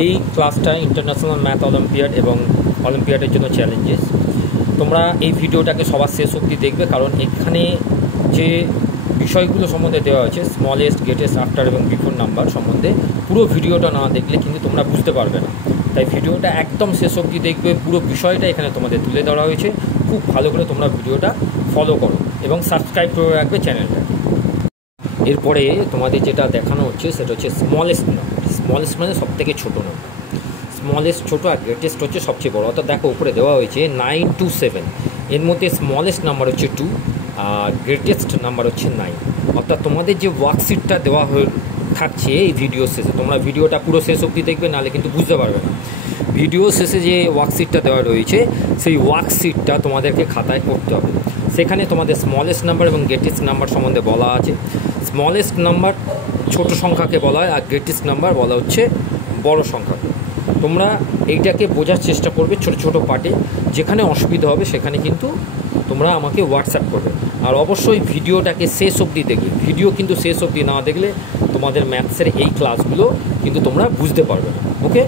এই ক্লাসটা international math olympiad এবং অলিম্পিয়াডের জন্য চ্যালেঞ্জেস। তোমরা এই ভিডিওটাকে সবার শেষ অবধি দেখবে, কারণ এখানে যে বিষয়গুলো সম্বন্ধে দেওয়া আছে, স্মলেস্ট, গ্রেটেস্ট, আফটার এবং বিফোর নাম্বার সম্বন্ধে পুরো ভিডিওটা না দেখলে কিন্তু তোমরা বুঝতে পারবে না। তাই ভিডিওটা একদম শেষ অবধি দেখবে, পুরো বিষয়টা এখানে তোমাদের তুলে ধরা হয়েছে। খুব ভালো করে তোমরা ভিডিওটা ফলো করো এবং সাবস্ক্রাইব করে রাখবে চ্যানেলটা। এরপরে তোমাদের যেটা দেখানো হচ্ছে সেটা হচ্ছে স্মলেস্ট নাম্বার। স্মলেস্ট মানে সবথেকে ছোটো নাম্বার। স্মলেস্ট ছোটো আর গ্রেটেস্ট হচ্ছে সবচেয়ে বড়ো। অর্থাৎ দেখো উপরে দেওয়া হয়েছে 9 to 7, এর মধ্যে স্মলেস্ট নাম্বার হচ্ছে 2 আর গ্রেটেস্ট নাম্বার হচ্ছে 9। অর্থাৎ তোমাদের যে ওয়ার্কশিটটা দেওয়া হয়ে থাকছে এই ভিডিও শেষে, তোমরা ভিডিওটা পুরো শেষ অবধি দেখবে, নাহলে কিন্তু বুঝতে পারবে না। ভিডিও শেষে যে ওয়ার্কশিটটা দেওয়া রয়েছে সেই ওয়ার্কশিটটা তোমাদেরকে খাতায় করতে হবে। সেখানে তোমাদের স্মলেস্ট নাম্বার এবং গ্রেটেস্ট নাম্বার সম্বন্ধে বলা আছে। স্মলেস্ট নাম্বার ছোট সংখ্যাকে বলা হয় আর গ্রেটেস্ট নাম্বার বলা হচ্ছে বড় সংখ্যাকে। তোমরা এইটাকে বোঝার চেষ্টা করবে ছোট ছোট পার্টে। যেখানে অসুবিধা হবে সেখানে কিন্তু তোমরা আমাকে হোয়াটসঅ্যাপ করবে। আর অবশ্যই ভিডিওটাকে শেষ অবধি দেখবে। ভিডিও কিন্তু শেষ অবধি না দেখলে তোমাদের ম্যাথসের এই ক্লাসগুলো কিন্তু তোমরা বুঝতে পারবে না। ওকে,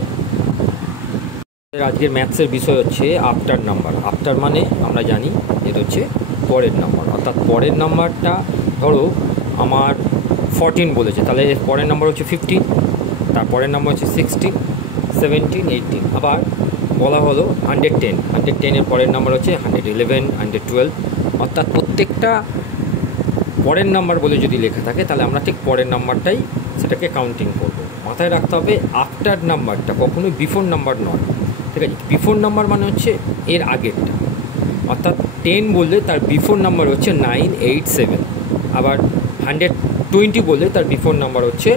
আজকের ম্যাথসের বিষয় হচ্ছে আফটার নাম্বার। আফটার মানে আমরা জানি এটা হচ্ছে পরের নাম্বার। অর্থাৎ পরের নাম্বারটা ধরো আমার 14 বলেছে, তাহলে পরের নাম্বার হচ্ছে 15, তারপরের নাম্বার হচ্ছে 16, 17, 18। আবার বলা হলো 110, 110-এর পরের নাম্বার হচ্ছে 111, 112। অর্থাৎ প্রত্যেকটা পরের নাম্বার বলে যদি লেখা থাকে তাহলে আমরা ঠিক পরের নাম্বারটাই সেটাকে কাউন্টিং করব। মাথায় রাখতে হবে আফটার নাম্বারটা কখনোই বিফোর নাম্বার নয়, ঠিক আছে? বিফোর নাম্বার মানে হচ্ছে এর আগেরটা। অর্থাৎ 10 বললে তার বিফোর নাম্বার হচ্ছে 987। আবার 120 বললে তার বিফোর নাম্বার হচ্ছে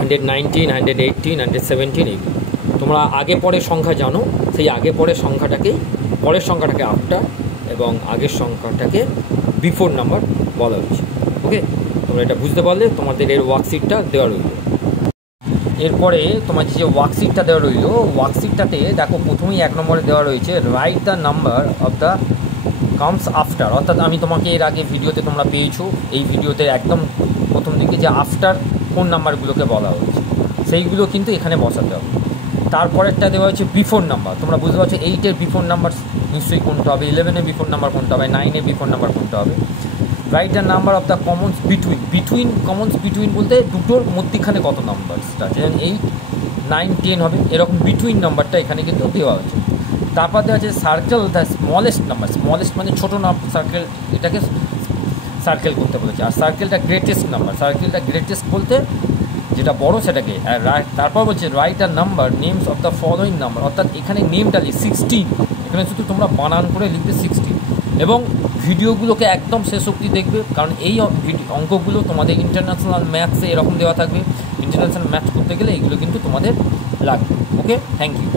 119, 118, 117, 18। তোমরা আগে পরের সংখ্যা জানো, সেই আগে পরের সংখ্যাটাকে আফটার এবং আগের সংখ্যাটাকে বিফোর নাম্বার বলা হচ্ছে। ওকে, তোমরা এটা বুঝতে পারলে তোমাদের এর ওয়ার্কশিটটা দেওয়া রইল। এরপরে তোমাদের যে ওয়ার্কশিটটা দেওয়া রইল, ওয়ার্কশিটটাতে দেখো প্রথমেই 1 নম্বরে দেওয়া রয়েছে right the number of the comes after. অর্থাৎ আমি তোমাকে এর আগে ভিডিওতে তোমরা পেয়েছো, এই ভিডিওতে একদম প্রথম দিকে যে আফটার কোন নাম্বারগুলোকে বলা হয়েছে সেইগুলো কিন্তু এখানে বসাতে হবে। তারপরেরটা দেওয়া হচ্ছে বিফোর নাম্বার। তোমরা বুঝতে পারছো 8-এর বিফোর নাম্বার নিশ্চয়ই কোনটা হবে, 11-এর বিফোর নাম্বার কোনটা হবে, 9-এর বিফোর নাম্বার কোনটা হবে। Right the number of the commons between commons between বলতে দুটোর মধ্যিখানে কত নাম্বারসটা, যেমন 8, 9, 10 হবে, এরকম বিটুইন নাম্বারটা এখানে কিন্তু দেওয়া হয়েছে। তারপর দেওয়া আছে circle the smallest number. Smallest মানে ছোটো সার্কেল, এটাকে সার্কেল করতে বলেছে। আর সার্কেলটা গ্রেটেস্ট নাম্বার, সার্কেলটা গ্রেটেস্ট বলতে যেটা বড় সেটাকে। আর তারপর বলছে right the number names of the following number. অর্থাৎ এখানে নেমটা 16, এখানে শুধু তোমরা বানান করে লিখবে 16। এবং ভিডিওগুলোকে একদম শেষ অবধি দেখবে, কারণ এই অঙ্কগুলো তোমাদের ইন্টারন্যাশনাল ম্যাথসে এরকম দেওয়া থাকবে। ইন্টারন্যাশনাল ম্যাথস করতে গেলে এইগুলো কিন্তু তোমাদের লাগবে। ওকে, থ্যাংক ইউ।